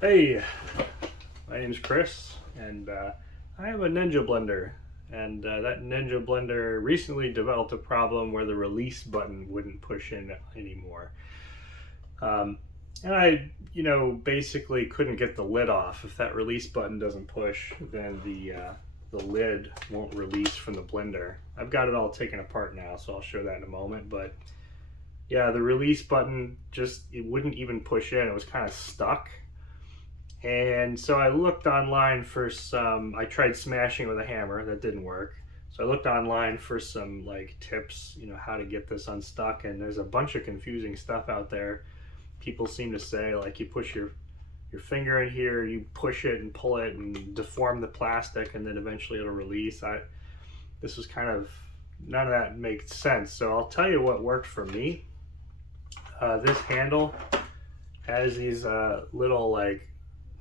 Hey, my name's Chris, and I have a Ninja blender. And that Ninja blender recently developed a problem where the release button wouldn't push in anymore. Um, and I basically couldn't get the lid off. If that release button doesn't push, then the lid won't release from the blender. I've got it all taken apart now, so I'll show that in a moment. But yeah, the release button it wouldn't even push in. It was kind of stuck. And so I looked online for I tried smashing it with a hammer. That didn't work. So I looked online for some like tips, how to get this unstuck. And there's a bunch of confusing stuff out there. People seem to say like you push your finger in here, you push it and pull it and deform the plastic, and then eventually it'll release. This was kind of none of that makes sense. So I'll tell you what worked for me. This handle has these little like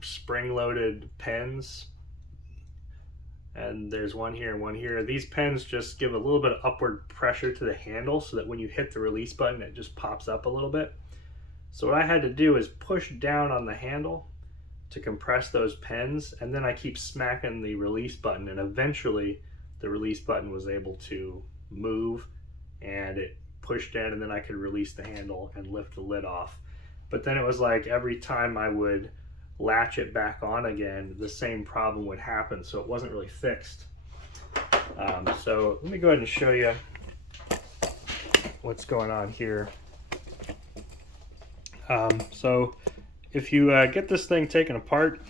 spring-loaded pins, and there's one here and one here. These pins just give a little bit of upward pressure to the handle so that when you hit the release button it just pops up a little bit. So what I had to do is push down on the handle to compress those pins, and then I keep smacking the release button, and eventually the release button was able to move and it pushed in, and then I could release the handle and lift the lid off. But then it was like every time I would latch it back on again, the same problem would happen, so it wasn't really fixed. So let me go ahead and show you what's going on here. So if you get this thing taken apart,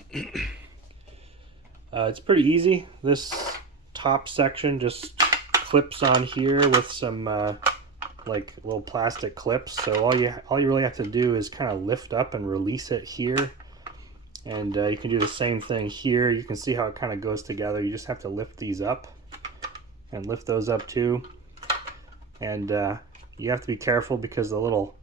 it's pretty easy. This top section just clips on here with some like little plastic clips. So all you really have to do is kind of lift up and release it here. And you can do the same thing here. You can see how it kind of goes together. You just have to lift these up and lift those up too. And you have to be careful because the little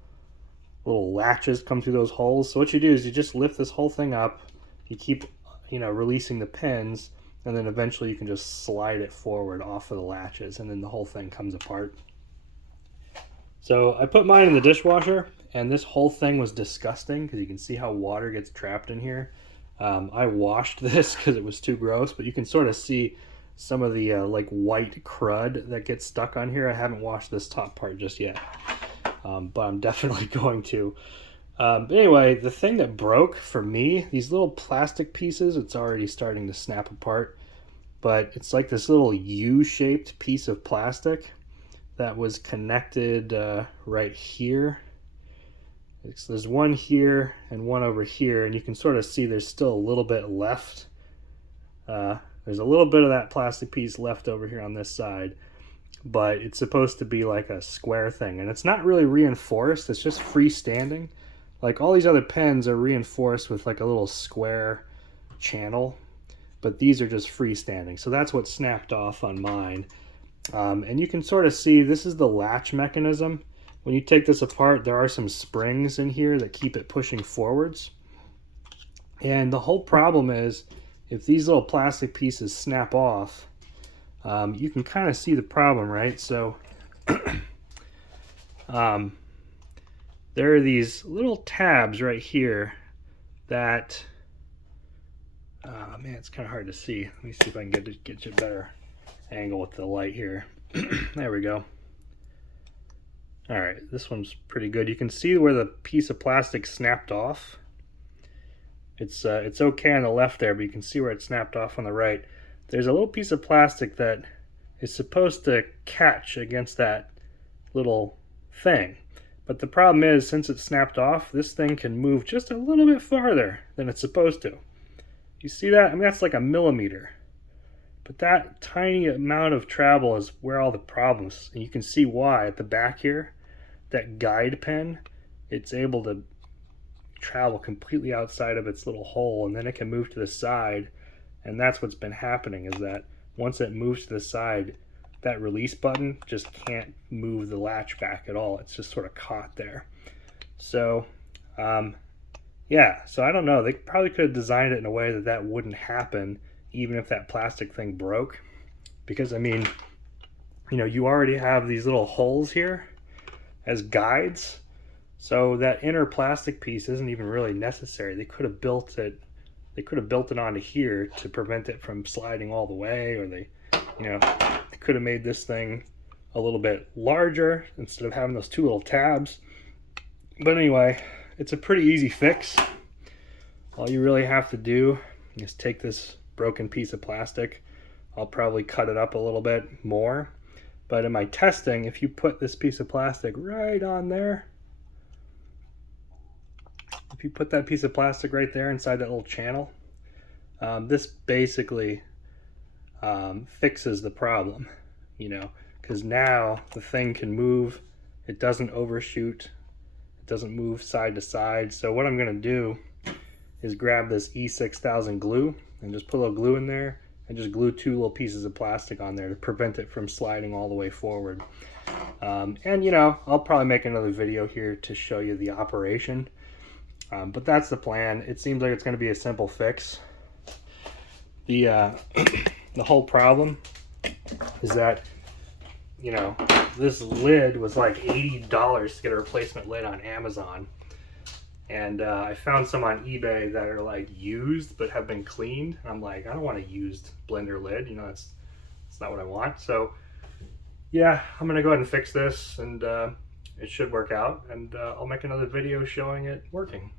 latches come through those holes. So what you do is you just lift this whole thing up. You keep releasing the pins, and then eventually you can just slide it forward off of the latches, and then the whole thing comes apart. So I put mine in the dishwasher, and this whole thing was disgusting because you can see how water gets trapped in here. I washed this because it was too gross, but you can sort of see some of the like white crud that gets stuck on here. I haven't washed this top part just yet, but I'm definitely going to. But anyway, the thing that broke for me, these little plastic pieces, it's already starting to snap apart, but it's like this little U-shaped piece of plastic that was connected right here. There's one here and one over here, and you can sort of see there's still a little bit left. There's a little bit of that plastic piece left over here on this side, but it's supposed to be like a square thing, and it's not really reinforced. It's just freestanding. Like all these other pens are reinforced with like a little square channel, but these are just freestanding. So that's what snapped off on mine. And you can sort of see this is the latch mechanism. When you take this apart, there are some springs in here that keep it pushing forwards. And the whole problem is if these little plastic pieces snap off, you can kind of see the problem, right? So there are these little tabs right here that, man, it's kind of hard to see. Let me see if I can get you a better angle with the light here. There we go. All right, this one's pretty good. You can see where the piece of plastic snapped off. It's okay on the left there, but you can see where it snapped off on the right. There's a little piece of plastic that is supposed to catch against that little thing. But the problem is, since it snapped off, this thing can move just a little bit farther than it's supposed to. You see that? I mean, that's like a millimeter. But that tiny amount of travel is where all the problems, and you can see why at the back here. That guide pen, it's able to travel completely outside of its little hole, and then it can move to the side. And that's what's been happening, is that once it moves to the side, that release button just can't move the latch back at all. It's just sort of caught there. So yeah, so I don't know, they probably could have designed it in a way that that wouldn't happen even if that plastic thing broke, because I mean, you already have these little holes here as guides, So that inner plastic piece isn't even really necessary. They could have built it onto here to prevent it from sliding all the way, or they could have made this thing a little bit larger instead of having those two little tabs. But anyway, it's a pretty easy fix. All you really have to do is take this broken piece of plastic. I'll probably cut it up a little bit more, but in my testing, if you put this piece of plastic right on there, if you put that piece of plastic right there inside that little channel, this basically fixes the problem, because now the thing can move. It doesn't overshoot. It doesn't move side to side. So what I'm going to do is grab this E6000 glue and just put a little glue in there and just glue two little pieces of plastic on there to prevent it from sliding all the way forward. And I'll probably make another video here to show you the operation. But that's the plan. It seems like it's going to be a simple fix. The the whole problem is that this lid was like $80 to get a replacement lid on Amazon, and I found some on eBay that are like used but have been cleaned. And I'm like, I don't want a used blender lid. That's not what I want. So yeah, I'm gonna go ahead and fix this, and it should work out, and I'll make another video showing it working.